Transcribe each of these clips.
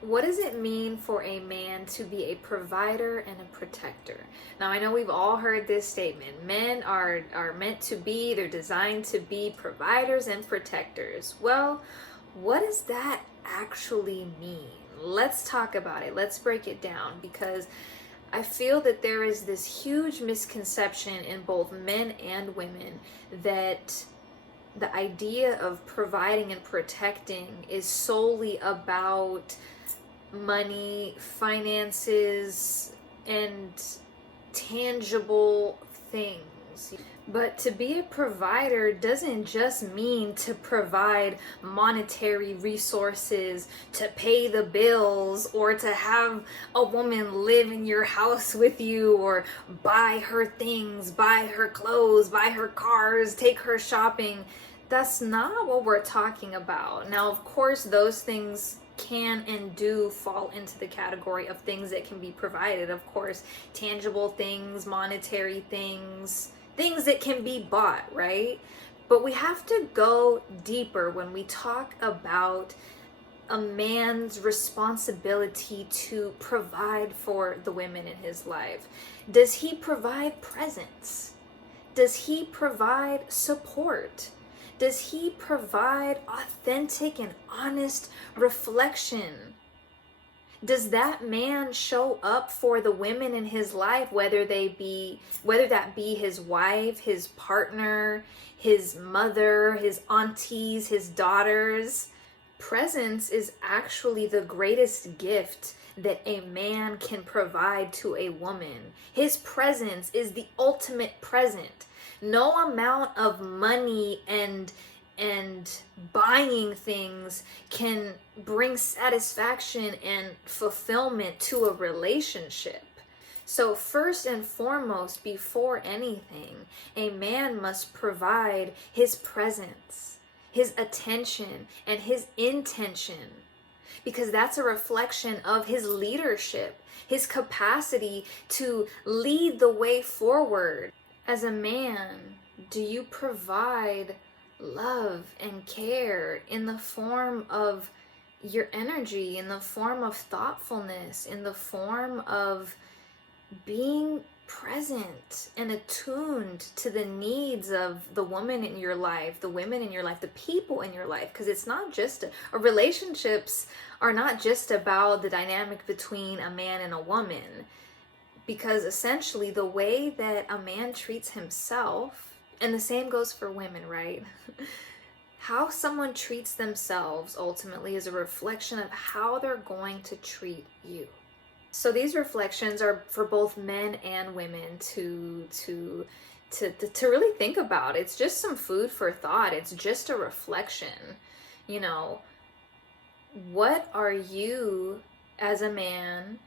What does it mean for a man to be a provider and a protector? Now, I know we've all heard this statement. Men are meant to be, they're designed to be providers and protectors. Well, what does that actually mean? Let's talk about it. Let's break it down because I feel that there is this huge misconception in both men and women that the idea of providing and protecting is solely about money, finances, and tangible things. But to be a provider doesn't just mean to provide monetary resources, to pay the bills, or to have a woman live in your house with you, or buy her things, buy her clothes, buy her cars, take her shopping. That's not what we're talking about. Now, of course, those things can and do fall into the category of things that can be provided. Of course, tangible things, monetary things, things that can be bought, right? But we have to go deeper when we talk about a man's responsibility to provide for the women in his life. Does he provide presence? Does he provide support? Does he provide authentic and honest reflection? Does that man show up for the women in his life, whether that be his wife, his partner, his mother, his aunties, his daughters? Presence is actually the greatest gift that a man can provide to a woman. His presence is the ultimate present. No amount of money and buying things can bring satisfaction and fulfillment to a relationship. So first and foremost, before anything, a man must provide his presence, his attention, and his intention, because that's a reflection of his leadership, his capacity to lead the way forward. As a man, do you provide love and care in the form of your energy, in the form of thoughtfulness, in the form of being present and attuned to the needs of the woman in your life, the women in your life, the people in your life? Because it's not just relationships are not just about the dynamic between a man and a woman. Because essentially the way that a man treats himself, and the same goes for women, right? How someone treats themselves ultimately is a reflection of how they're going to treat you. So these reflections are for both men and women to really think about. It's just some food for thought. It's just a reflection. You know, what are you as a man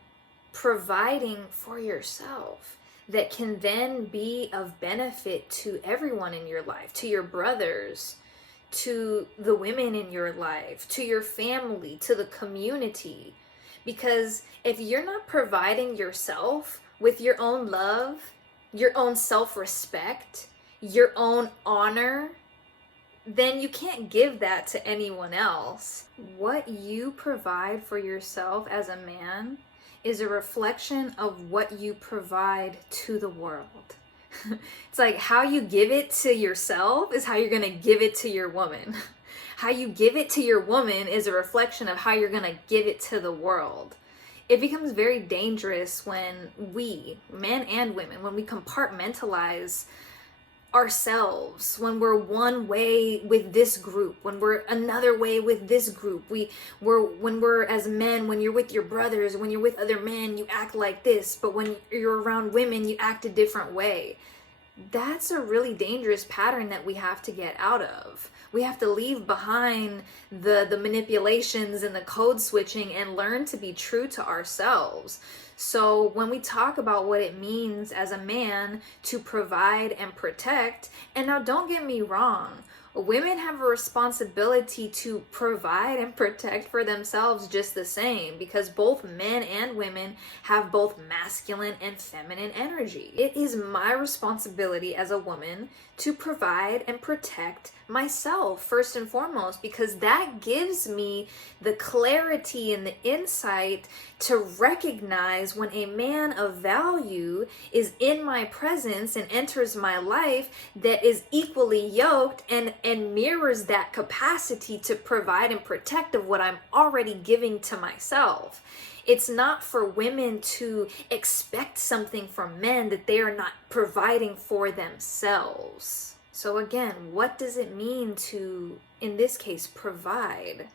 providing for yourself that can then be of benefit to everyone in your life, to your brothers, to the women in your life, to your family, to the community? Because if you're not providing yourself with your own love, your own self-respect, your own honor, then you can't give that to anyone else. What you provide for yourself as a man is a reflection of what you provide to the world. It's like how you give it to yourself is how you're going to give it to your woman. How you give it to your woman is a reflection of how you're going to give it to the world. It becomes very dangerous when we, men and women, when we compartmentalize ourselves, when we're one way with this group, when we're another way with this group. When we're as men, when you're with your brothers, when you're with other men, you act like this, but when you're around women, you act a different way. That's a really dangerous pattern that we have to get out of. We have to leave behind the manipulations and the code switching and learn to be true to ourselves. So when we talk about what it means as a man to provide and protect, and now don't get me wrong, women have a responsibility to provide and protect for themselves just the same, because both men and women have both masculine and feminine energy. It is my responsibility as a woman to provide and protect myself first and foremost, because that gives me the clarity and the insight to recognize when a man of value is in my presence and enters my life that is equally yoked and mirrors that capacity to provide and protect of what I'm already giving to myself. It's not for women to expect something from men that they are not providing for themselves. So again, what does it mean to, in this case, provide?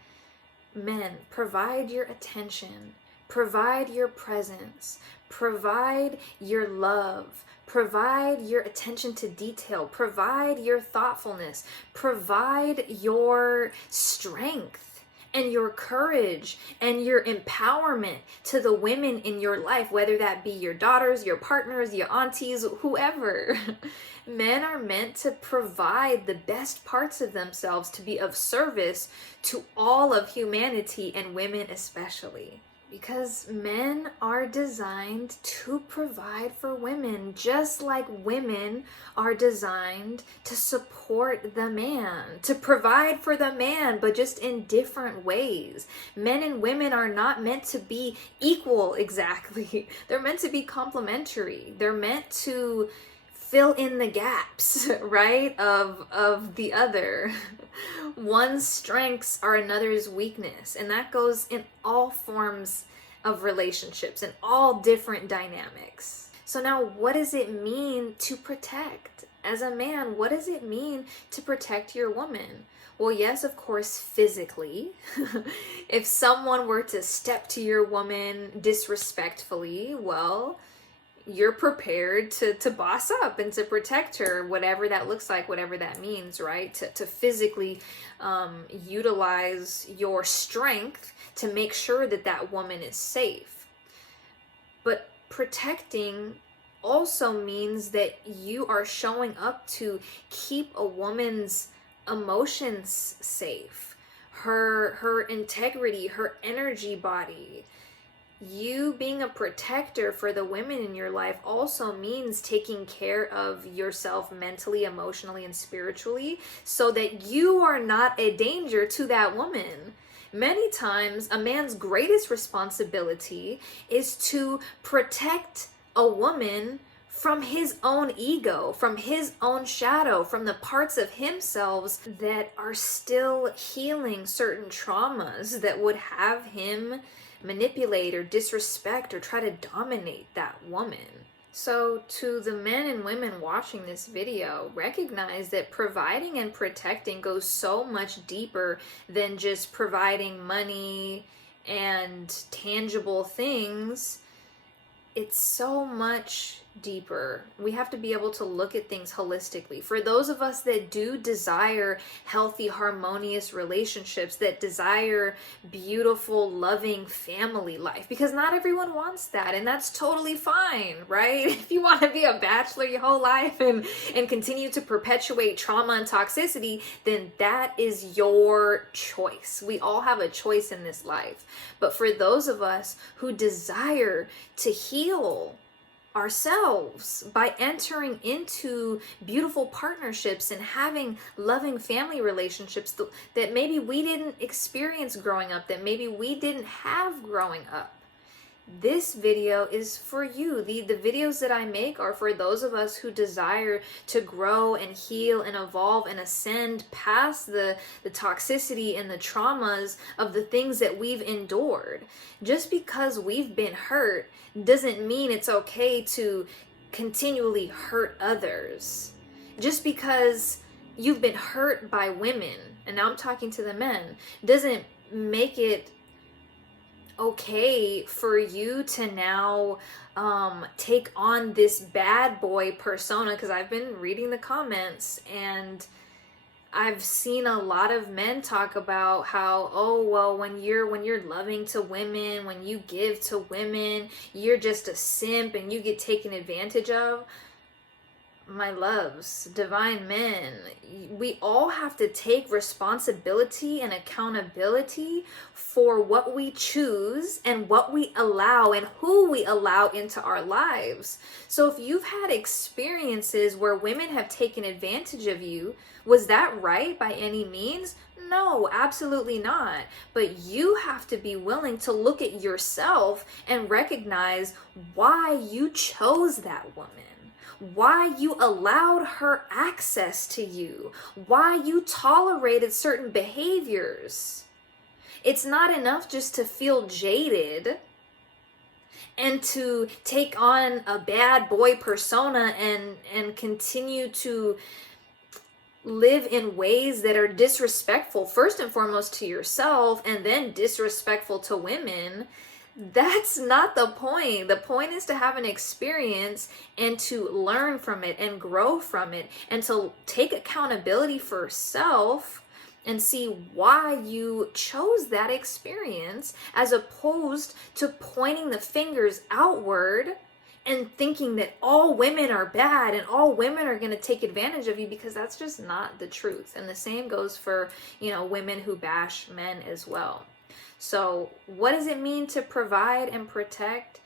Men, provide your attention, provide your presence, provide your love, provide your attention to detail, provide your thoughtfulness, provide your strength and your courage and your empowerment to the women in your life, whether that be your daughters, your partners, your aunties, whoever. Men are meant to provide the best parts of themselves to be of service to all of humanity, and women especially. Because men are designed to provide for women, just like women are designed to support the man, to provide for the man, but just in different ways. Men and women are not meant to be equal exactly. They're meant to be complementary. They're meant to fill in the gaps, right, of the other. One's strengths are another's weakness, and that goes in all forms of relationships and all different dynamics. So now, what does it mean to protect? As a man, what does it mean to protect your woman? Well, yes, of course, physically. If someone were to step to your woman disrespectfully, well, you're prepared to boss up and to protect her, whatever that looks like, whatever that means, right? To physically utilize your strength to make sure that that woman is safe. But protecting also means that you are showing up to keep a woman's emotions safe, her integrity, her energy body. You being a protector for the women in your life also means taking care of yourself mentally, emotionally, and spiritually, so that you are not a danger to that woman. Many times, a man's greatest responsibility is to protect a woman from his own ego, from his own shadow, from the parts of himself that are still healing certain traumas that would have him manipulate or disrespect or try to dominate that woman. So to the men and women watching this video, recognize that providing and protecting goes so much deeper than just providing money and tangible things. It's so much deeper. We have to be able to look at things holistically. For those of us that do desire healthy, harmonious relationships, that desire beautiful, loving family life, because not everyone wants that, and that's totally fine, right? If you want to be a bachelor your whole life and continue to perpetuate trauma and toxicity, then that is your choice. We all have a choice in this life. But for those of us who desire to heal ourselves by entering into beautiful partnerships and having loving family relationships that maybe we didn't experience growing up, that maybe we didn't have growing up, this video is for you. The videos that I make are for those of us who desire to grow and heal and evolve and ascend past the toxicity and the traumas of the things that we've endured. Just because we've been hurt doesn't mean it's okay to continually hurt others. Just because you've been hurt by women, and now I'm talking to the men, doesn't make it okay for you to now take on this bad boy persona. Because I've been reading the comments and I've seen a lot of men talk about how, oh, well, when you're loving to women, when you give to women, you're just a simp and you get taken advantage of. my loves, divine men, we all have to take responsibility and accountability for what we choose and what we allow and who we allow into our lives. So if you've had experiences where women have taken advantage of you, was that right by any means? No, absolutely not. But you have to be willing to look at yourself and recognize why you chose that woman, why you allowed her access to you, why you tolerated certain behaviors. It's not enough just to feel jaded and to take on a bad boy persona and continue to live in ways that are disrespectful, first and foremost to yourself, and then disrespectful to women. That's not the point. The point is to have an experience and to learn from it and grow from it and to take accountability for self and see why you chose that experience, as opposed to pointing the fingers outward and thinking that all women are bad and all women are going to take advantage of you, because that's just not the truth. And the same goes for, women who bash men as well. So what does it mean to provide and protect?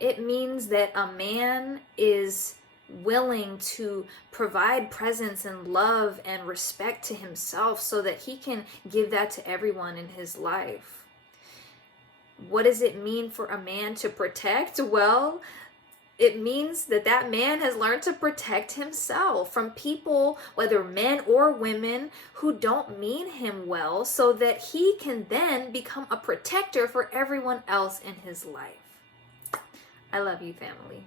It means that a man is willing to provide presence and love and respect to himself so that he can give that to everyone in his life. What does it mean for a man to protect? Well, it means that that man has learned to protect himself from people, whether men or women, who don't mean him well, so that he can then become a protector for everyone else in his life. I love you, family.